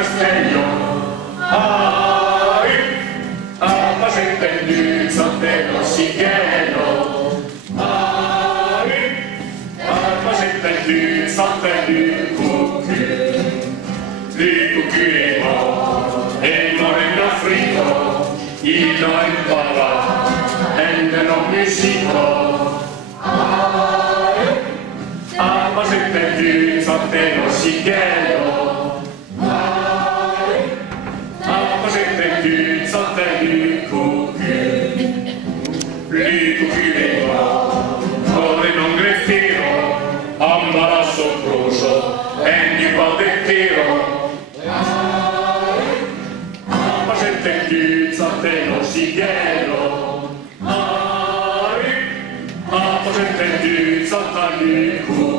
castello, ai, appasenta il duzzo dello sicchiello, ai, appasenta il duzzo del cucchi, il cucchino, e non è mio frigo, il non impara, e non mi sicco, ai, appasenta il duzzo dello sicchiello, il cucchi, li cucchino, ore non greffino, ambarasso crocio, e di baldettero, ma sente il chizzatelo sicchiello, ma sente il chizzatelo